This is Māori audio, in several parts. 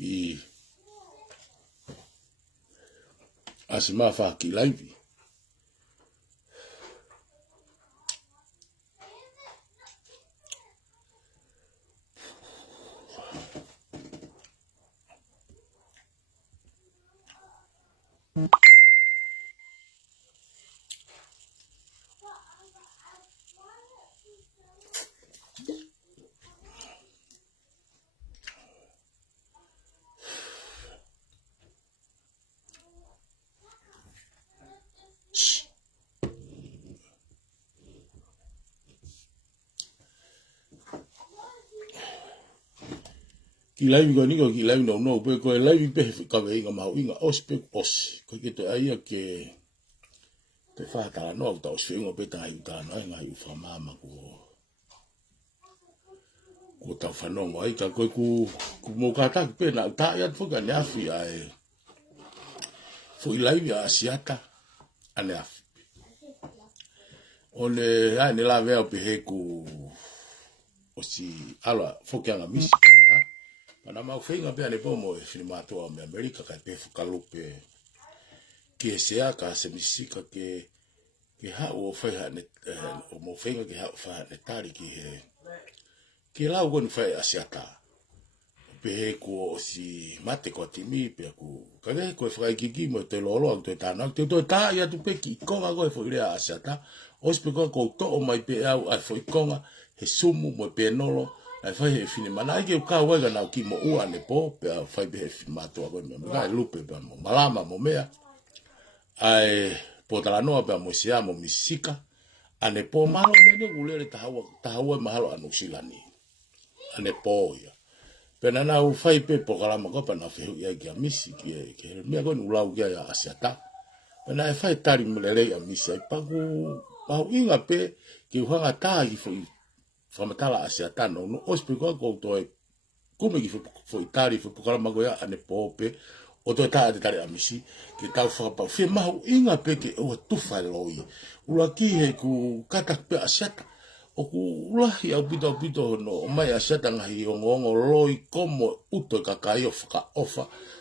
I asima fa ki live. Ki live ko ni ko ki live no pe ko live pe ka ve nga mau inga os pe os ko ke to ai ke te fa ta no ta os ngo pe ta ai ta no nga u fa mama ko ta fa no ai ka ko ku mo ka ta pe na ta ya fo ka na fi ai fo live ya asiata ane af ole ai ne la ve o pe ku o si ala fo ka nga misi ha ana mau feinga pe ale pomo e filmato a me America ka pe fukalupe ke sea ka se misika ke ha o fai ha ne o mo feinga ke ha fa ne tari ke la o ni fai asiata pe ko si mate ko timi pe ku ka le ko fai gigi mo te lolo te ta na te ta ya tu pe ki ko ga go fo ile asiata o spe ko to o mai pe au a fo konga he sumu mo pe nolo ai fai he fini mana ai ke ka wega na ki mo ua ne po pe fai be he fini mato a me ga lupe pe mo malama mo mea ai po tala no pe mo sia mo misika ane po malo me ne gulere ta hawa mahalo anu silani ane po ya pe na u fai pe po kala mo ko pa na fe ya ki misi ki me go nu lau ya asiata pe na fai tari mo le ya misi ai pa ku pa inga pe ki hanga ta i fo famatala asiata no ospe ko to e como que foi tari foi por ma goya ane pope o to ta de tari amisi que tal fa pa fe ma inga pe que o tu fa loi ula ki he ku kata pe asiata o ku ula ya bito no mai asiata ngai o ngongo loi como uto ka kai ofa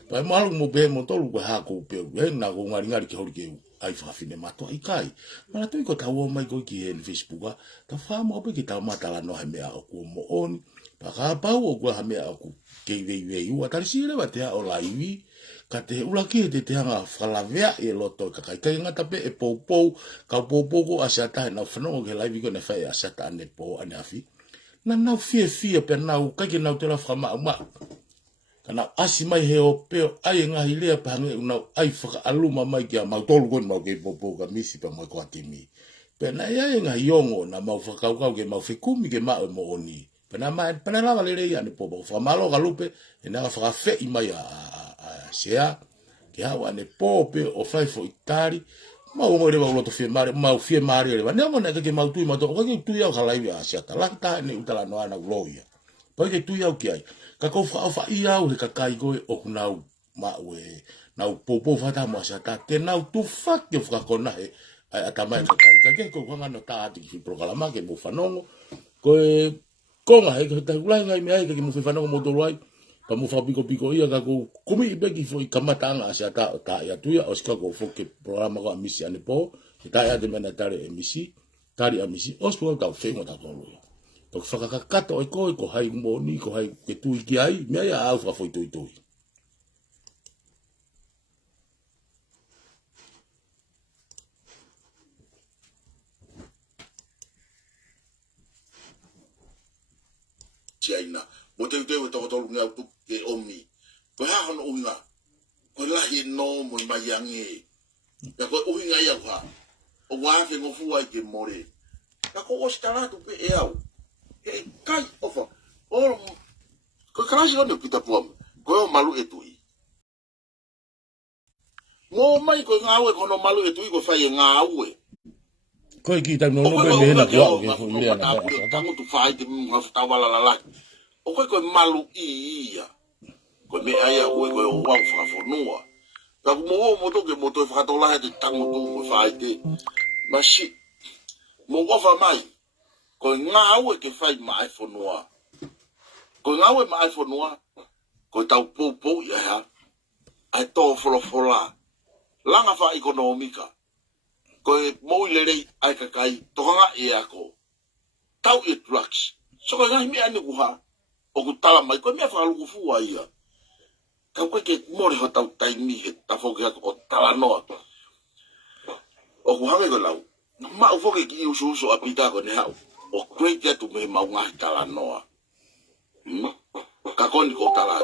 pa malu mo be mo tolu ko ha ko pe na go ngari ke hori ke ai fa fine mato ai kai mana to ko tawo mai ko ki en Facebook ta fa mo pe ki ta mata la no ha me a ko mo on pa ka pa o ko ha me a ko ke ve u atari si le bate o live ka te ula ki te hanga fala vea e loto ka kai ngata pe e po ka po ko asata na fano ke live ko na fa asata ne po ane afi na fie pe na ka ke na te la fama ma kana asi mai he o pe ai nga hilea pa nge una ai faka aluma mai kia mau tolu kon mau ke popo ka misi pa mo ko atimi pe na ia nga yongo na mau faka ka ke mau fikumi ke ma mo oni pe na mai pe na la le ya ni popo fa malo galupe e na faka fe i mai a sea ke hawa ne pope o fai fo itari mau mo le mau loto fie mare le ne mo na ke mau tu ma to ko ke tu ya ka lai a sea ta la ta ne utala no ana gloria pa ke tu ya ki ai ka ko fa ia o ka kai go o kunau ma we na popo fa ta mo sa ta te na tu fa ke fa kona e a ta mai ka kai ka ko nga no ta ati fi programa ke mo fa no ko ko nga e ka ta ula nga me ai ke mo fa no mo do lai pa mo fa piko ia ka ko kumi be ki foi kamata nga sa ta ya tu ya o ska go fo ke programa ko misi ane po ta ya de menatare emisi tari amisi os po ta fe mo ta ko to whakakakato ai koe ko hai moni ko hai ke tui ki ai mea ia au whakafoi tui. Tiaina, mo te teo e tokotolu ngau tu ke omi. Ko haha no unga, ko lahi no mo i mai ange. Ya ko uhinga ia kwa, o wafe ngofu ai ke more. Ya ko ostaratu pe e au. E kai ofa, ko karasi o ne pita puam, ko o malu e tui. Ngo mai ko ngawe ko no malu e tui ko fai ngawe. Ko ki ta no no be me na ko ke fo ile na ka ko tu fai te mo fa wala la la. O ko malu ia. Ko me ai a ko wa fa fo noa. Ka mo to ke mo to fa to la te tango tu ko fai te. Mashi. Mo ko fa mai. Ko ngawe ke fai mai fo noa. Ko ngawe mai fo noa. ko tau pou ia ha ai to folofola langa fa ekonomika ko mo ile ai kakai tonga e ako tau e trucks so ko ngai mi ane kuha o ku tala mai ko me fa lu fu ia ka ko ke mo ho tau tai mi he ta fo ke o tala no o ku hange ko lau ma o fo ke ki uso apita ko ne ha o great ya tu me ma nga tala no ka kon ko tala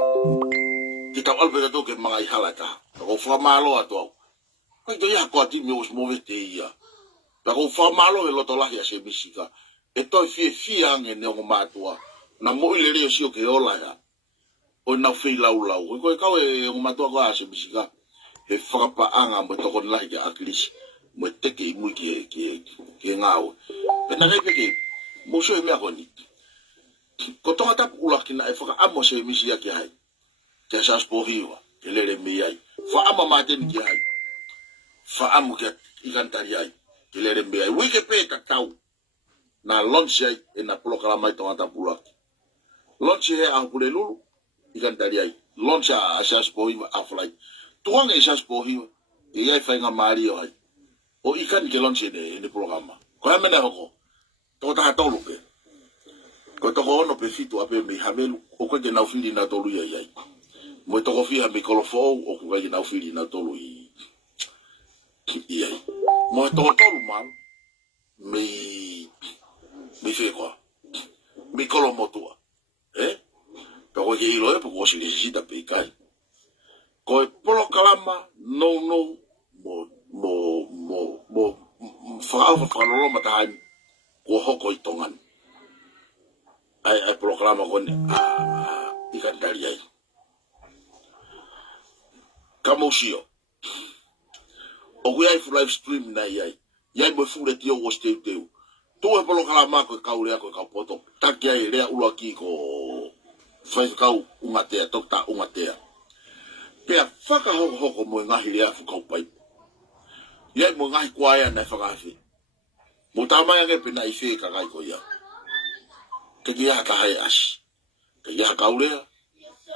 kita albe to ke mga ihalata ko fa malo ato ko to ya ko ati mi os movete ia la ko fa malo e loto la ya se misika e to fi ange ne o matua na mo ile le sio ke ola ya o na fi lau ko ka e o matua ko se misika e fa pa anga mo to kon la ya aklis mo te ke mu ke ngao pe na ke mo so me akoni ko to ata ula kina e fa amo se misika ke hai ke sa spohiwa ke le me ai fa ama maten ke hai fa amu ke ikantari ai ke le me ai wi ke pe ka tau na launch ai e na proclama to ata pula launch e a pule lulu ikantari ai launch a sa spohiwa a fly tuang e sa spohiwa e ai fa nga mario ai o ikan ke launch ne programa ko ya mena ko to ta to lu ke ko to ko no pe fitu ape mi hamelu o ko ke na fili na to lu ai mo to ko fi ha mikrofo o ko ga na fili na to lu i ai mo to lu mal mi fe ko mi kolo motua pero que ilo e porque se necesita pe kai ko polo kalama no mo fa lo matan ko hoko itongan ai programa con ikan dari ai kamosio o ai fu live stream na ai mo fu le tio o steu to e polo kalama ko kaule ko ka poto takia e le ulo ki ko fai kau unha te tokta unha te pe faka hoko mo ngahi le afu kau pai ia mo ngahi kwaia na whakafi. Mo tamai ange pena i whee ka kai ko ia. Ke kia ka hai as. Ke kia kaurea.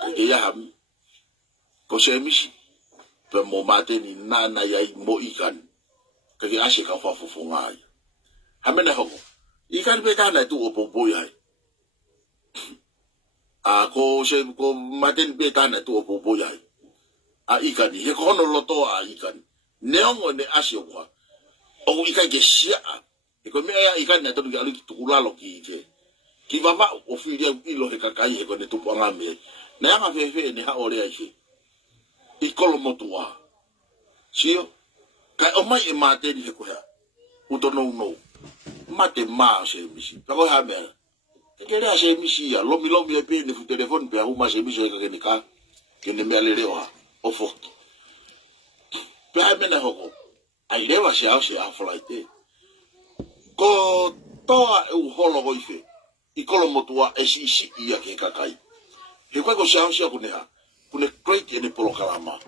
Ke kia hami. Ko se emisi. Pe mo mate ni nana iai mo ikan. Ke kia ase ka whafufu ngai. Hamena hoko. Ikan pe tāna tu o popo iai. Ko mate ni pe tāna tu o popo iai. Ikan ni. He kono loto ikan. Neongo ne asio kwa o ika ke sia e ko me ya ika ne to ga lu tukulalo ki je ki baba o filia ilo he kakai e ko ne tupu ngame na ya fe ne ha ore ai i kolo motua sio ka o mai e mate ni ko ya uto no mate ma se misi pa ko ha me ke le se misi ya lomi e pe ne fu telefone pe uma se misi ke ne ka ke ne me ale le o fo pe ai mena hoko ai lewa se au flight ko toa e u holo goife i kolo motua e si ia ke kakai he ko se au se kune great ene polo kalama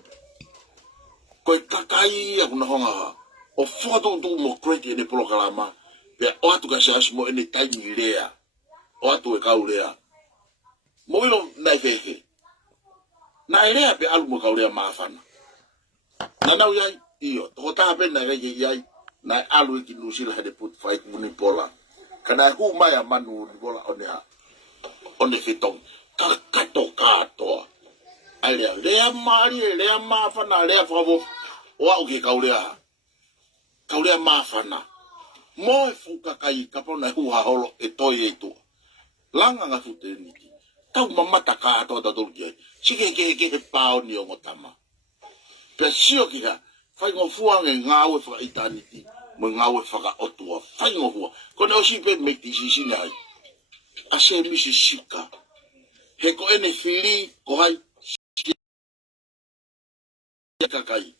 ko kakai ya kuna honga o foto do mo great ene polo kalama pe o atu ka se asmo ene tiny lea o atu e kaulea mo ilo na feke na lea pe alu mo kaulea mafana na yai io to ta pena ga yai na alu ki lusil hade put fight muni pola kana hu maya manu ni bola one fitong kato ale le mari le mafana le favo wa o ke kaulea mafana mo fuka kai kapona hu ha holo e toye tu langa nga futeni tau mamata ka to da dolge chike ke pao ni o ngotama pesio kia fai ngo fuange ngawe fa itaniti mo ngawe fa otua fai ngo fu kono o sipe mekti sisi nai ase misi sika he ko ene fili ko hai kakai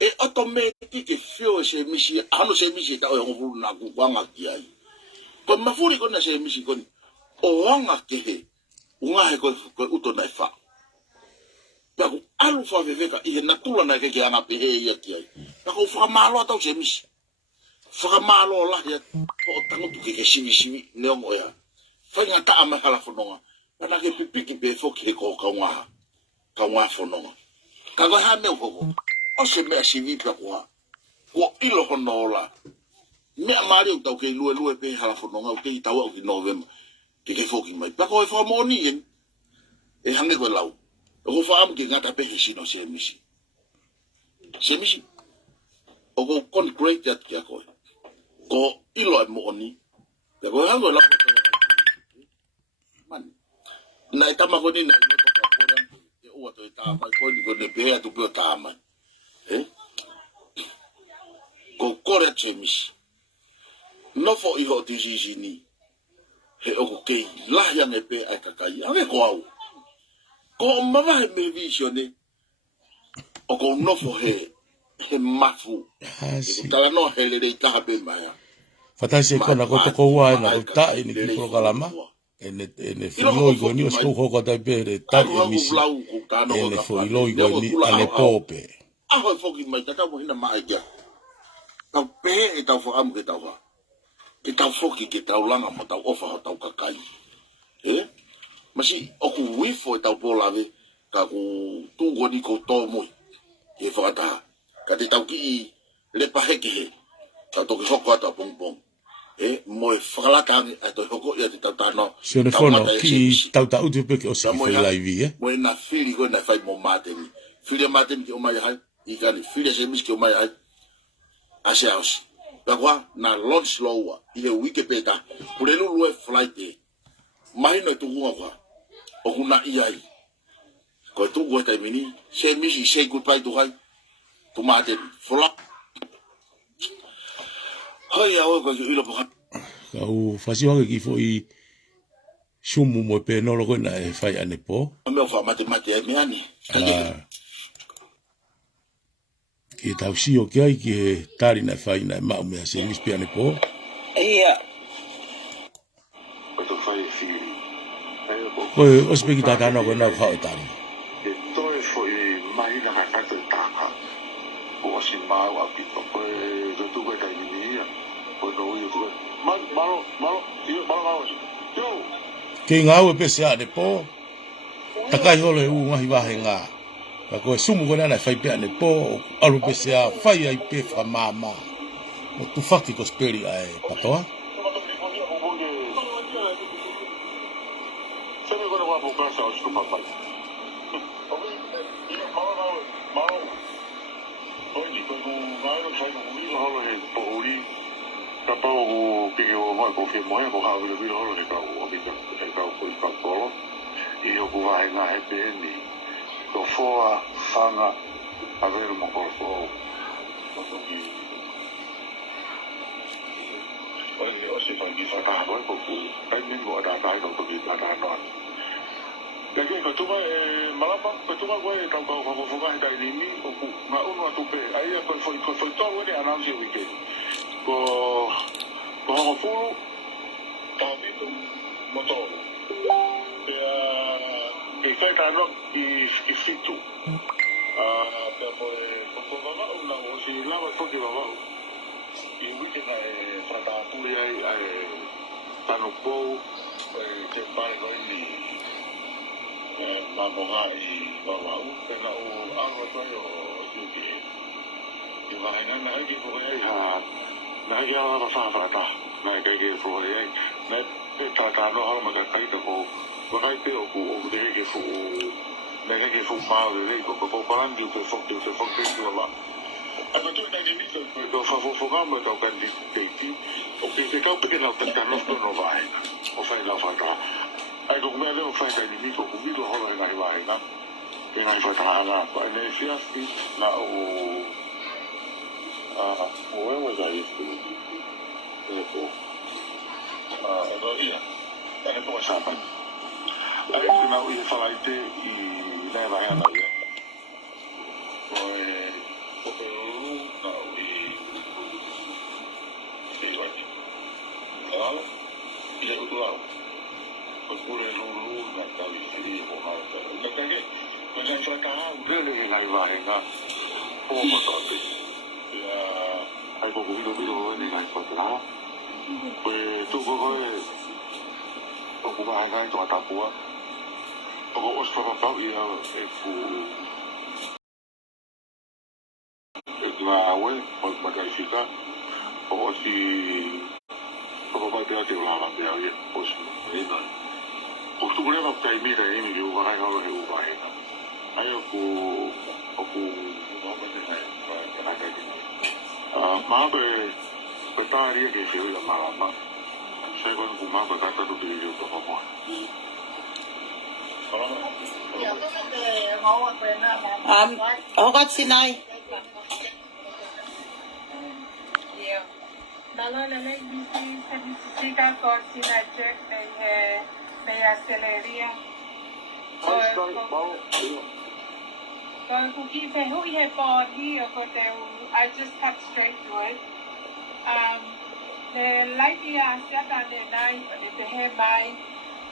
e automatic fio se misi ano se misi ta o ngo na ku wanga kiai ko mafuri ko na se misi ko o wanga ke he unga he ko uto na fa ya ko alu fa veveka i na tula na ke ana pe he ia ki ai na ko fa malo ta se mis fa malo la ya o tango tu ke sivi ne o ya fa nga ta ama kala fononga Ana ke pipi pe fo ke ko ka wa fono ka go ha me go o se me si vi pa ko ilo honola me amari o tau ke lue pe hala fono nga ke tau o ki November ke fo ki mai pa ko fo mo ni en e hange ko lau o fa am ke ngata pe sino se misi o go concrete that ke ko ilo mo ni pe ko hango la man na itama ko ni na ko ka pora e o to ta mai ko ni ko ne pe tu pe ta ma ko kore chemis no fo iho tisi ni he o ko ke la ya ne pe ai ka kai ave ko au ko mama he me visione o ko no fo he mafu ko tala no he le ta be ma ya fatasi ko na ko to ko wa na ta ni ki programa ene filo go ni os ko ko ta be ta emisi ene filo go ni ale pope ho fo ki mai ta mo hina mai ya ta pe e ta fo am ke ta wa ke ta fo ki ke ta langa mo ta ofa ta ka kai masi o ku wi fo ta po la ve ka ku tu go ni ko to mo e fo ta ka te ta ki le pa he ke ta to ki ko ta pong pong mo e fala ka a to ko ya te ta no se ne fono ki ta utu pe ke o se foi live mo na fili go na fai mo maten fili maten ki o mai hai i ka ni fili se mis ki o mai hai asiaos kwa na launch lower ile wiki peta pulelo lue flight mai no tu kwa o kuna iai ko tu go ta mini se misi se goodbye to hai tu mate fola ai au ko ilo po ka u fasi wa ki foi sumu mo pe no lo na e fai ane po me fa mate me ani ki tau si o ki ai ki tari na fai na mau mea se nispi ane po. Ia. Koe ospe ki tatana koe nau hao tari. E toi foi mai na kakata taka. O si mau a pito koe tu koe kai ni ia. Koe no ia tu. Malo, Yo. Ki ngau e pese ane po. Takai hole u ngahi wahe ngā. Ka koe sumu koe nana fai pe ane po, alu pe sea fai ai pe wha mama. O tu whaki ko speri ai patoa. Seme koe na wapu kasa o siku papai. Malo. Oini, koe ko ngai no fai no wila holo he po uri. Ka pao ko piki o mai ko whi moe, ko hao wila holo he kau o pika. He kau ko i kakolo. I o ku wahe ngā he pe ni. Ko foa fanga a ver mo ko ko o se fa ki fa ta ko ko ai ni go da dai do ki da no ke ko tu ba malapa ko tu ba ko ta ko ga dai ni ko ma uno tu pe ai ko to we ana si wi ke ko fu ta vi tu motor e kai ka no i fitu pe po baba una o si lava to ki baba i wiki na frata puli ai tano po ke pare ko ni ma boga i baba u pe na o aro to yo i va na ki ko ai ha na ya va fa frata na ke ko ai na ta no ha ma ka kai ko ko ai pe o de ke fu nene ke fu ma de ko paran di ko fo de la a to ta ni mi to fo ga ma to kan di ti o ke ka pe na ta no no vai o fa la fa ta ai ko me le fa ta ni mi ko mi lo ho la ga vai na e na fa ta na ko ne si asti na o we ga isti ko do ia e ko sa pa ai que não ia falar e leva ela aí foi o não e vai claro e é outro lado por ele na cali e o mal não tem que mas a gente tá dele na vai na como todo ai como do ni vai falar foi tu go o vai ga to ta o stava ia la we o makaifika o si o vai ter aquilo lá de aí o si ainda o tu leva para mim aí me o vai lá o vai aí o ma be taria que fez a mala segundo o mapa tá tudo direito do papo Ako kat sinay. Malo lele bisi sika ko sina check me aceleria. Ko kuki fe hui he body ko te I just cut straight to it. Le laiti a siata le nai te he mai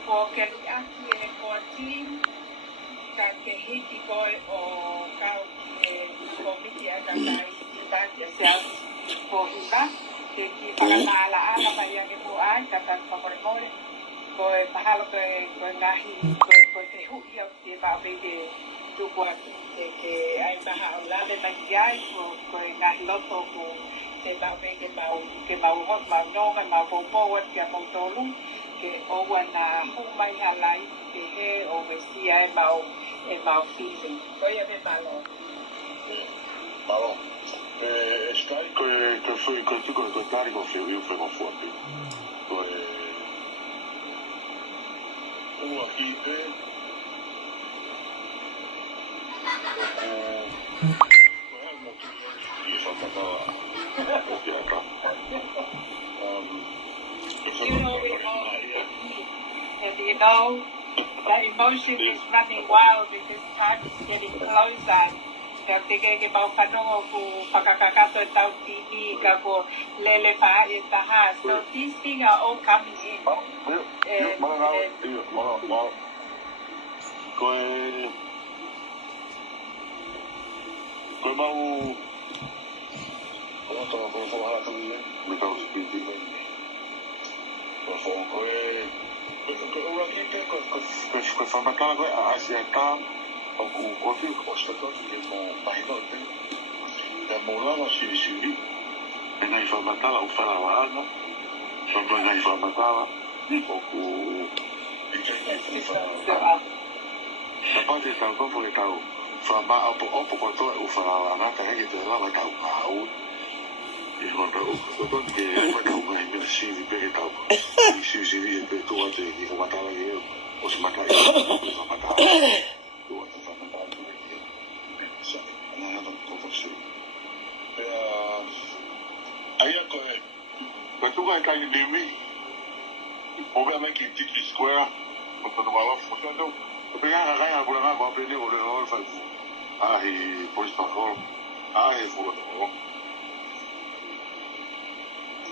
ko ke aki e ko team ka ke hiki ko o ka ko miki a ka kai ka ke sia ko hika ke ki pakatala ala pa ia ke po ai ka ka mo ko e mahalo ko ngahi ko te hui o te ba be ke tu ko ke ai maha la de pa ai ko ngahi loto ko te ba be ke mau hot mau no mau po ke mo tolu ke o wana humai halai ke he o vesia e mau feeling. Ko ia me malo. Malo. Stai che fai con il carico che io fai fuori. Uno qui You know we all and you know that emotion is running wild because time is getting closer. Ke mau whanongo ku whakakakato e tau tini ka ko lele wha e taha. So these things are all coming in. Koe mau koe mau whahala tumi e me tau spiti me koe ura kike koe whamatala koe a asia tā au ku kofi o statoki e mo mahino te e mo lava siri e nei whamatala o wharawaana whamai nei whamatala o ku i kei nei whamatala na pate tau kofo e tau whama opo kotoa u wharawaana ka heke te lava tau kāu e whata o ton ke whakau ngai mea siri peke tau i siri e pe toa te i whamatala e o se matai e whamatala toa te whamatala e so ana hana kofo siri aia koe tuka e kai nimi o mea meki tiki square o tanu walofu o tanu o pe ngā kai a pura ngā kua pene o le rol whaifu ahi police patrol ahi fula o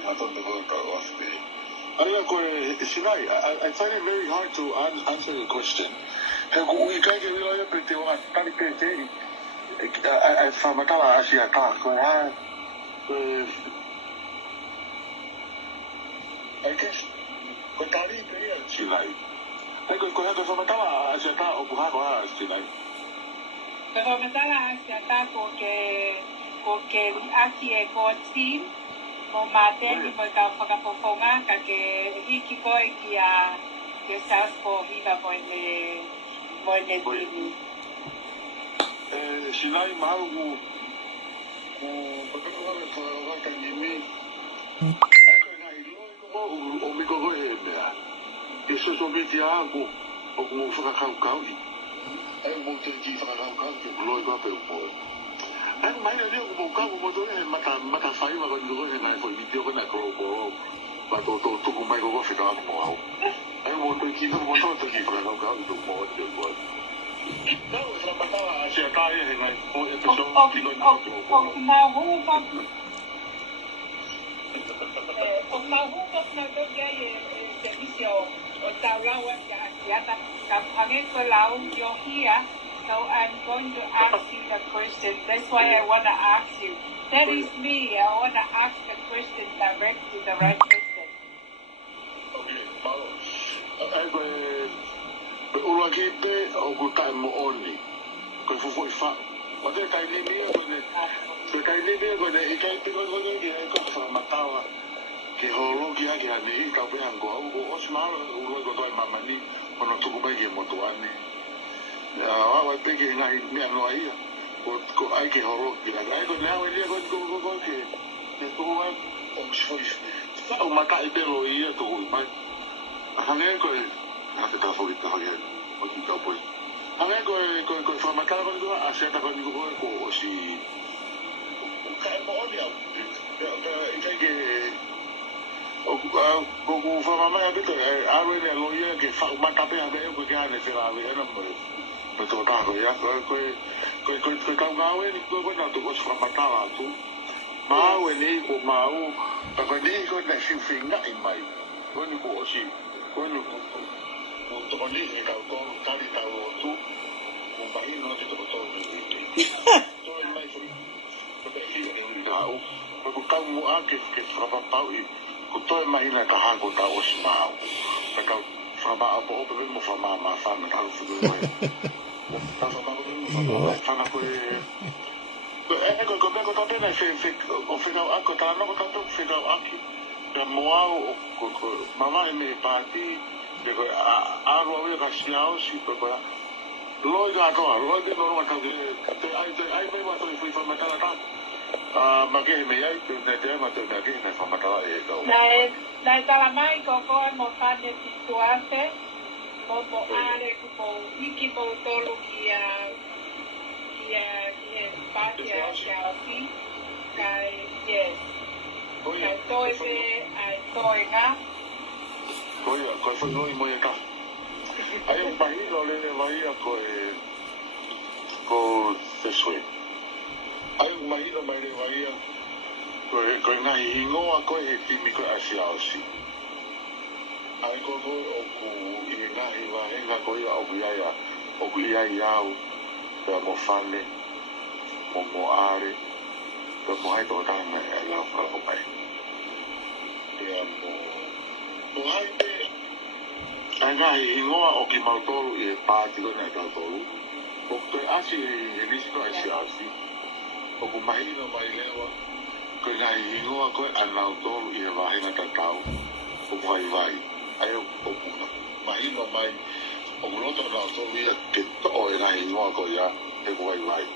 I thought the whole car was there. Sinai, I find it very hard to answer your question. We can't get real up into what I found my car actually a car. I guess, but I didn't hear Sinai. I could have the Famatala as a car of Buhara Sinai. The Famatala as a car porque aki e ko team. Mo mateni mo ka whakapoponga ka ke hiki koe ki a ke South Pole hiva mo ne tini. Sinai mahu ku pakakuhara whakawaka nimi eko e ngai loi o miko koe e mea ke soso miti a ku o ku whakakaukau e mo te ki whakakaukau ki loi koe pe upo ai mai na dio ko ka mo to e mata fai ma ko ngo e na foi video ko na ko ko ba to ku mai ko fi ka mo au ai mo to ki mo to ki fra ka to mo de ko no fra pa a se ka e na ko e to so ki no Na hu pa na hu pa na to ya e servicio o taulawa ya ta ka pange ko lau yo here. So I'm going to ask you the question. That's why I want to ask you. That is me. I want to ask the question direct to the right person. Okay, Malo. Ula ki te o ku tai mo oni. Ko fufu I fa. Wa te kai ni mia ko ne. Ko kai ni mia ko ne I kai te ko ne ki ai ko fa matawa. Ke holo ki aki ani I ka pe ango o smalo ula ko toi mamani ono tuku mai ki mo tuani. Wa pe ki ngai mia no ai. Ko ai ke holo ki ai ko na we ko ke. Ke ko wa o shoi. Sa o mata I pe lo ia to mai. Hane ko hace ta favorita hoy o ki ka poi ame ko fa makala ko a seta ko ni ko si ka mo olia ke o fa mama ya bito a we le lo ye ke fa mata pe ame ko ke ane se la ve na mo to ta ko ya ko ka ga we ni ko na to ko fa makala tu ma we ni ko ma u ka ni ko na si finga I mai ko ni ko si ko ni to oni ni ka to tali ta o tu un país no te to to mai fui ko pe fi ni ka o ko ka mu a ke fra pa pa ko to mai na ka ha ko ta o sma o ka fra ba o po mo fra ma fa na ta fu do ta fa ma ko fa na ko ko ta na fe o fe ka ko ta no ko ta fe ka aki ka mo ko mama me pa ti Digo, algo había casiado, sí, pero lo ya todo, lo que no me cabe, hay me va a fui formatar acá. Ma que me hay que me tema que me formatar ahí todo. Nai talamai ko mo fane situase, mo are ko iki mo tolu kia pasia kia ofi, kai yes. Kai toibe, ai toiga. Oye, ¿cuál fue el último de acá? Hay un país donde le vaya con Tesue. Hay un país donde le vaya con una ingoa con el tímico hacia así. Hay como o y en la coya o cuya pero mofane, moare, pero hay todo tan la país. Anga ingoa o ki mautolu I pātiko na tautolu. O te asi nisino asi. O ku mahino mai lewa. Ko nga ingoa koe anautolu I wahina tatau. O ku vai. Ai o ku mahino mai. O ku loto anautolu ia ke to'o nga ingoa koe ia e ku vai.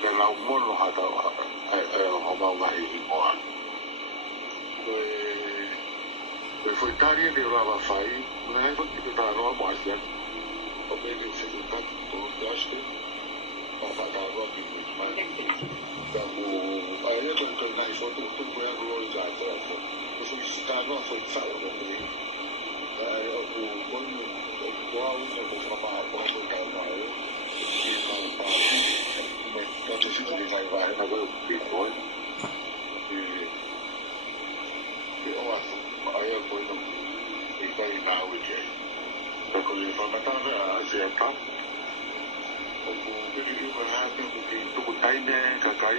Ke lau mono hata o mau ngahi ingoa. Foi taria de lava fai, não é que tá no mais já. O que ele fez tá todo acho que para dar água aqui, mas aí eu tô na foto tudo foi a glória já tá. Eu fui citar não foi sai o que aí o quando o qual eu vou falar para o cara vai e para o sítio de vai na agora o que foi e eu acho aí eu fui no vai na hoje porque ele foi matar a certa o que ele vai fazer porque tu tá né cacai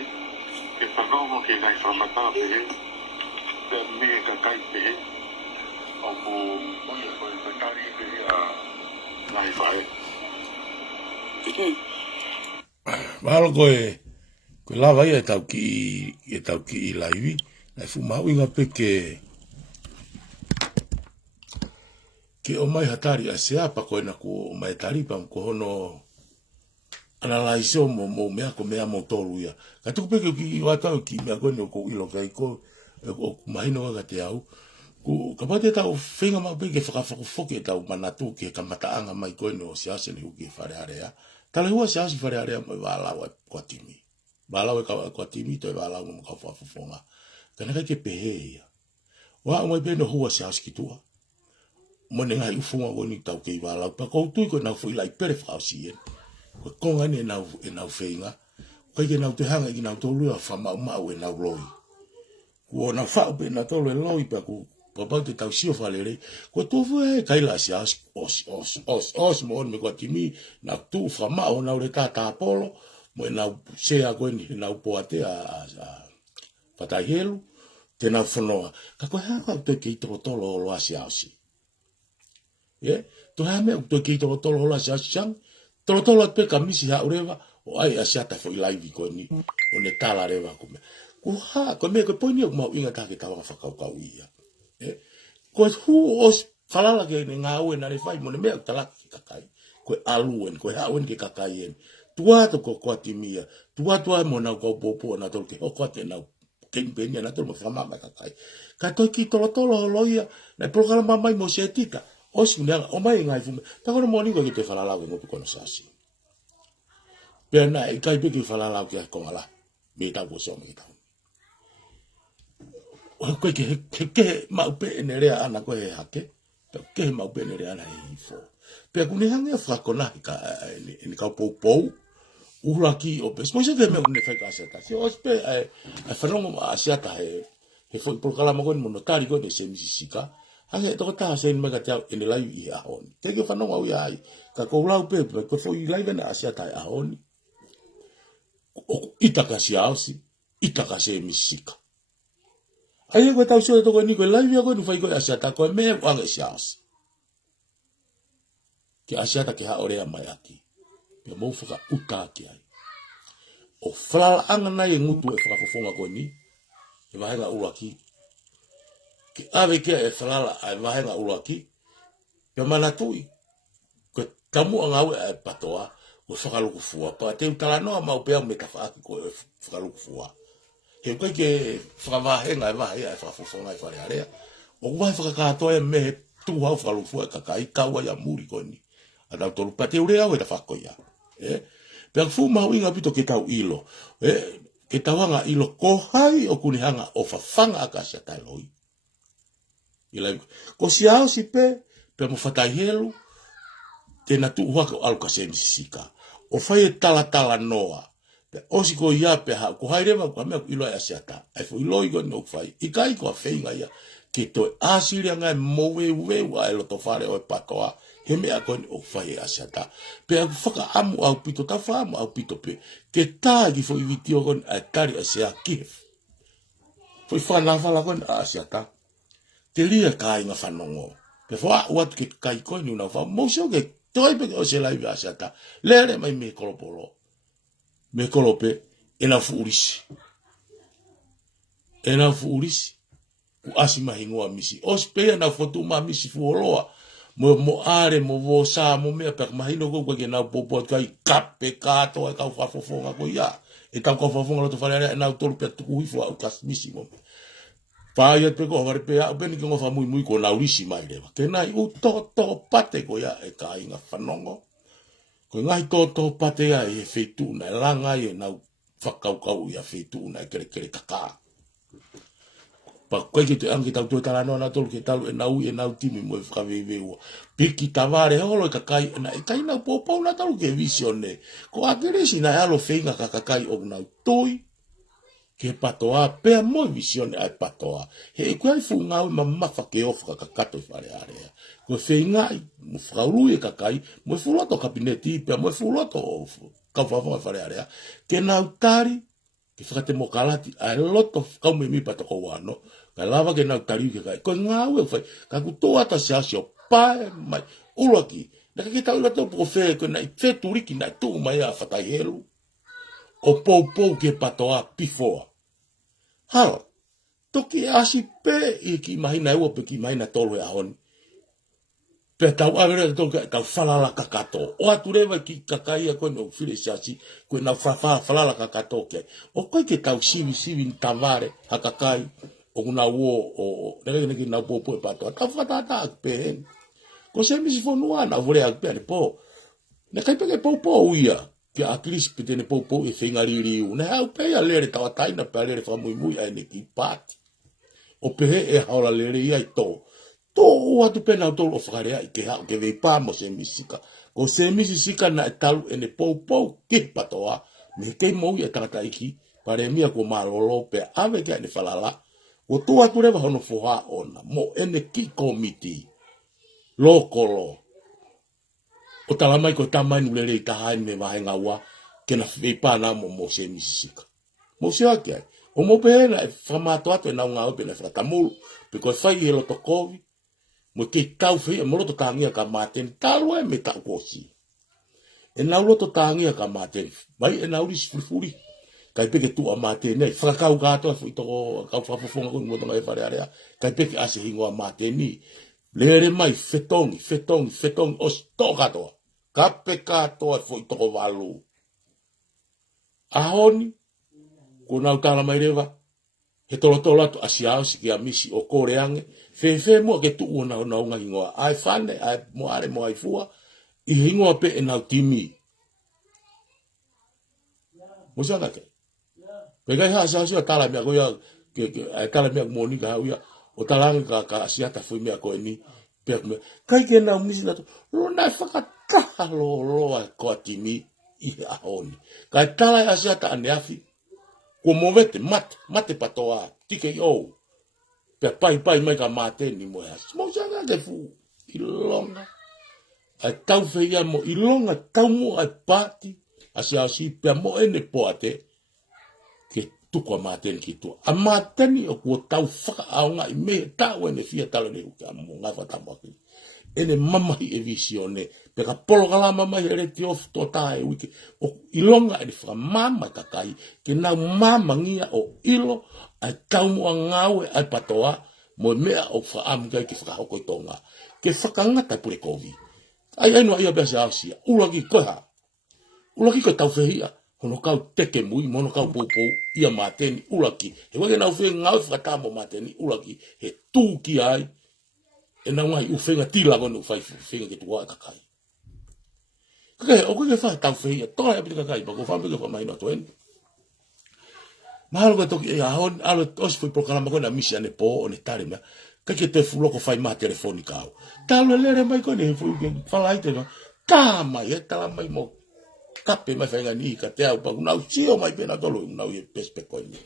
que tá não que vai matar ele me cacai ele o olha foi matar ele a vai vai Malo koe lava ia tau ki I laivi, lai fumau inga pe ke o mai hatari a seapa koe na ko o mai taripa ko hono analaiso mo mea ko mea mo tolu ia. Ka tuku pe ki watau ki mea koe no ko ilo kai ko o mahino ka te au. Ka pate tau whenga mau pe ke whakawhakofoke tau manatu ke ka mataanga mai koe no siase ni uki wharearea. Tala hua siase wharearea mai wālawa kua timi. Wālawa kua timi toi wālawa mo ka whafofonga. Ka naka ke pehe ia. Wa mai pe no hua siase ki tua. Mone ngai ufunga ko ni tau ke wālawa. Pa kou tui ko nau fui lai pere whakawsi Ko konga ni e nau whenga. Kai ke nau te hanga ki nau tolu a whamau mau e nau loi. Ko na whao pe na tolu e loi pa ko papau te tau sio whalere. Ko tofu e kaila si as os mo on me kua timi na tu whamau nau re tata apolo. Mo e nau sea koe ni nau poate a patai helu. Te nau whanoa. Ka koe hanga te ke i toko tolo o loa si ausi. to ha me to ki to la sa sang to pe kamisi ha ureva o ai asiata fo live ko ni o ne tala reva ko me ko ha ko me ko poni o mau inga ta ke tawa whakaukau ia ko hu os falala ke nga o na le fai mo ne me tala kakai ko aluen ko ha wen ke kakai en tua to ko timia tua mo na ko popo na to ke o ko te na ken benya na to mo fama ma kakai ka to ki to loia na programa mai mo se tika os nga o mai ngai fu ta ko mo ni ko ke te falala ko ko no sasi pena e kai pe ke falala ke ko ala me ta ko so me ta o ko ke ma pe ne re ana ko e hake ke ma pe ne re ana e fo pe ku ne hange fa ko na ka ni ka po uraki o pe mo se de me ne fa ka sa ta si o pe e fa no ma sia ta e fo por kala mo mo notari ko de se misisika ase to ta se me ka ta en la i a on te ke fa no au ya ka ko la pe ko fo i live na sia ta a on itaka siausi itaka se misika ai ko tau so to ko ni ko live ko ni fai ko asia ta ko me wa ga siausi ki asia ta ki ha ore mai aki pe mo fuka uta ki ai o fala anga na ngutu e fa fofonga ko ni e va ga uraki ki ave ke e fala ai va ga uraki pe mana tui ko tamu anga e patoa o whakaluku fua. Pa te utala noa mau pea me ka whaaki ko e whakaluku fua. He koe ke whakawahenga e wahe e whakafofonga e wharearea. O kuwahe whakakatoa e mehe tūhau whakaluku fua e kakai kaua ia muri koni. A tau toru pa te urea o e ta whakoia. Pea fu mau inga pito ke tau ilo. Ke tauanga ilo kohai o kunihanga o whawhanga aka sia tai loi. Ko siao si pe mo whatai helu tena tu waka aluka se misisika. O fai tala noa. Pe osi ko ia pe ha ko hairema ko me ilo ya siata. Ai fo ilo i go no fai. Ikai ko feinga ia ke to asiria nga mowe wa elo to fare o patoa. He me a ko o fai ya siata. Pe faka amu au pito ta famu au pito pe. Ke tagi fo ivitio kon a tari a sia kif. Foi fa na fala kon a siata. Te lia kai nga fanongo. Pe fo wat ke kai ko ni na fa mo so ke toi pe o se live asata lere mai me kolopolo me kolope ena fuurisi u asima hingoa misi os pe na foto ma misi fuoloa mo are mo vo sa mo me pe mahino ko ke na popo kai kape kato e ka fafofonga ko ya e ka fafofonga lo to fare na autor pe tu ifo au kas misi mo pa ia pe ko var pe a ben que ngofa muy ko na urisi mai le ke nai u to pate ko ya e ka inga fanongo ko ngai to pate ya e fetu na langa ye na fakau ya fetu na kere kaka pa ko ke te angi tau tala no na tol ke talu e na timi mo fa veve o piki tavare holo ka kai na e kai na popo na talu ke visione ko akere sina alo feinga kakai o na toi ke patoa pe mo visione ai patoa he ko ai funga o mamma fa ke ofa ka kato fare area ko feinga mo fraulu e kakai mo fuloto kabineti pe mo fuloto ka fa fare area ke na utari ke fate mo kalati a loto ka me mi pato ko wano ka lava ke na utari ke kai ko ngau e fa ka ku to ata se asio pa mai ulaki na ke ta loto po fe ko na fe turiki na tu mai a fata helu o pou ke patoa before hal toki asi pe i ki mahina ua pe ki mahina tolu e ahoni pe tau avere tau falala kakato o atureva ki kakai a koe no file siasi koe na falala kakato ke o koe ke tau sivi tavare ha kakai o kuna uo o neke na popo e patoa tau fatata akpe hen ko se misi fonua na vore akpe ane po ne kai peke popo uia ke akris pete ne popo e whenga ririu. Ne hau pea lere tawa taina pea lere whamui ai ne ki pati. O pehe e haola lere iai tō. Tō watu pena o tōru o whakarea i ke hau ke vei pāmo se misika. Ko se misika na e talu e ne popo ke patoa. Me kei moui e tangata iki. Pare mia ko marolo pea ave kia ne whalala. O tō watu rewa hono foha ona. Mo ene ki komiti. Lokolo. O talamai ko tamai nulere i tahai me wahenga ua ke na whepana mo se misisika. Mo se ake ai. O mo pehena e whamato ato e nau ngā ope na whakatamuru. Pe koe whai e loto kovi. mo ke tau fe mo to tangia ka maten talo e me ta kosi e na lo to tangia ka maten mai e na uri furi kai peke tu a maten nei fra ka ga to fu to ka fa fo ngo mo to ngai fare area kai peke ase hingo a maten ni lere mai fetong os to ga to ka peka to fu to valu ahoni ko na utala mai reva he tolo to asiao si ki a misi o koreange fe mo ke tu una nga ingoa ai fane ai mo are mo ai fua I hingoa pe e nau timi mo sa ke pe ga ha sa sa tala me ko ya ke tala me mo ni ga ya o tala ka asiata fu me ko ni pe me kai ke na misi na to lo na fa ka lo ko timi I ahoni kai tala asiata ane afi ko movete mate patoa tike o pe pai mai ka mate ni mo ya mo sa ke fu ilonga ai tau feia mo ilonga tau mo ai pati asia si pe mo ene poate ke tu ko mate ki tu a mate ni o ko tau faka aunga I me tau ene fia talo ne ka mo nga fa tamo ki ene mama I e visione pe ka polo kala mama hele ti of to tai wiki o ilonga ene fra mama takai ke na mama ngia o ilo ai tau mo ngawe ai patoa mo mea o fa am ga ki fra ko tonga ke fakanga ta pure kovi ai no ia besa asia ulaki ko tau fehia hono kau teke mui mono kau popo ia mateni ulaki e wage na ufe ngau fra tambo mateni ulaki he tuki ai e na ngai ufenga tila kono fai fenga ke tua kakai kake o ke fa tau fehia toa e pika kai ko fa me ko mai no toen mahalo ko toki e ahon alo os foi programa ko na misi ane po one tare me kake te fulo ko fai ma telefonica au talo lere mai ko ne foi ke fala ite no tama e tala mai mo kape mai fai ni ka te au pa na sio mai pena tolo na u pespe ko ni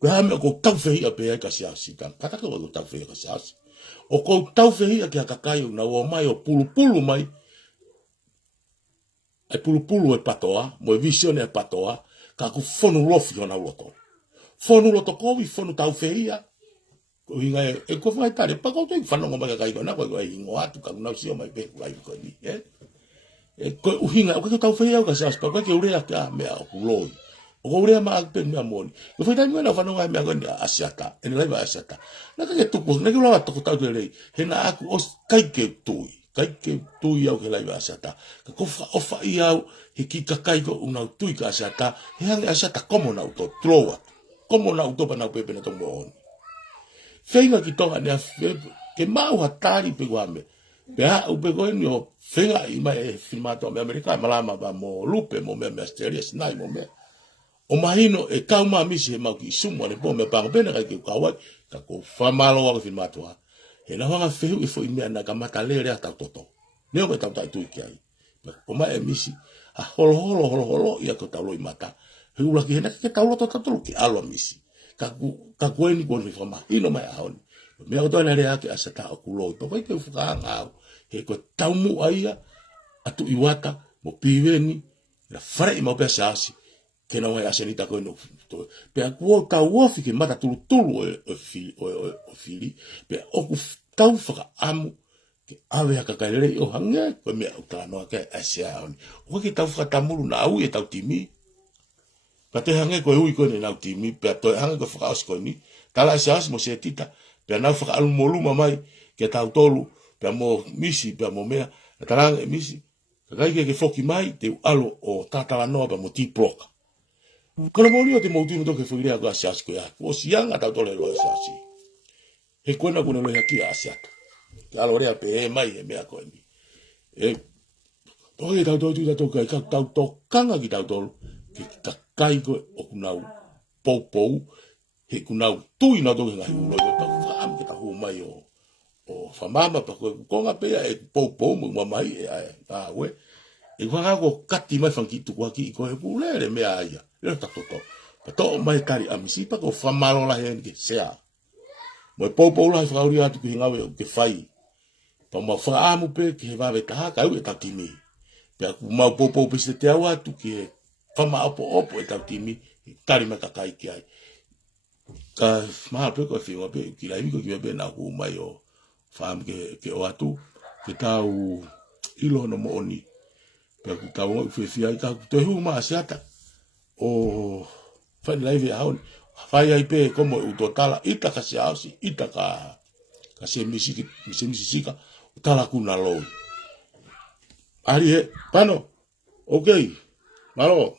ko ha me ko tau fehia pe ka sia sika kata ko tau fehia ka sia o ko tau fehia ke kakai na o mai o pulu mai ai pulu e patoa mo visione e patoa ka ku fonu lofi ona loto fonu loto ko vi fonu tau fehia ko hinga e ko vai tare pa ko te fanu ngoma ka kai na ko ai ngo atu ka na sio mai pe ai ko ni e ko hinga o ka tau fehia ka sa pa ko ure ka me a loi o ko ure ma pe me amoni ko foi tai na fanu ngai me ko ni asiata en lai va asiata na ka tu ko na ko la to tau le he na aku os kai ke tui au ke lai va asiata ko fa ofa I au he ki ka kai ko una tui ka asiata he hang asiata como na to troa como na to pa na pe na to mo fenga ki tonga ne ke mau hatari pe guame pe ha u pe go ni o fenga I mai filmato me america malama ba mo lupe mo me mysterious nai mo me o mahino e kau ma misi he mau ki sumo ne po me pa pena ka ki kawai ka ko famalo wa filmato ha he na hanga feu e fo I me na ka mata lere ata toto ne o ta tu ki ai o mai e misi a holo ia ko ta loi mata he ula ki na ke ta lo toto ki alo misi ka kueni ko ni fama ino mai ahon me o to na rea ke asata o kulo to ko ke fuka ngau he ko taumu aia atu iwata mo piveni na fare I mo pesasi ke na wa asenita ko no to pe ko ta wo fi ke mata tulu o fili pe o ku tau fuka amu ke ave ka kaile o hange ko me o ta no ke asia o ke tau fuka tamulu na u e tau timi pa te hange ko hui ko ni nau timi pe to hange ko fa os ko ni tala sas mo se tita pe na fa al molu mai ke tau tolu pe mo misi pe mo mea tala misi ka ke foki mai te alo o tata no pa mo ti proka ko mo ni o te mo tu to ke foi ria ko sas ko ya o si anga tau tole lo sas he ko na kuno lo ya ki asiat alo ria pe mai e mea ko ni e oi tau to ka tau to kanga ki tau tolu ki ta kai ko o kunau pou he kunau tui na do ngai ulo pa ka am ke ta hu mai o fa mama pa ko nga pe e pou mo mai e a we e wa ko kati mai fanki tu kwa ki ko e pulere me aia e ta to pa to mai kari amisi pa ko fa malo la hen ke sea mo pou la fa uri atu ki ngawe ke fai pa mo fa amu pe ke va ve ta ka u ta timi pe ku ma pou pe se te awa tu ki fama opo e tau timi kari ma ka kai ki ai ka ma pe ko fi wa pe ki la mi ko ki be na ku mai o Fam ke o atu ke tau ilo no mo oni. Pe ku tau o fefia ka te hu ma siata. O fa live haun. Fai ai pe como o totala ita ka se ausi ita ka se misika tala kuna lo. Ari pano. Okay. Malo.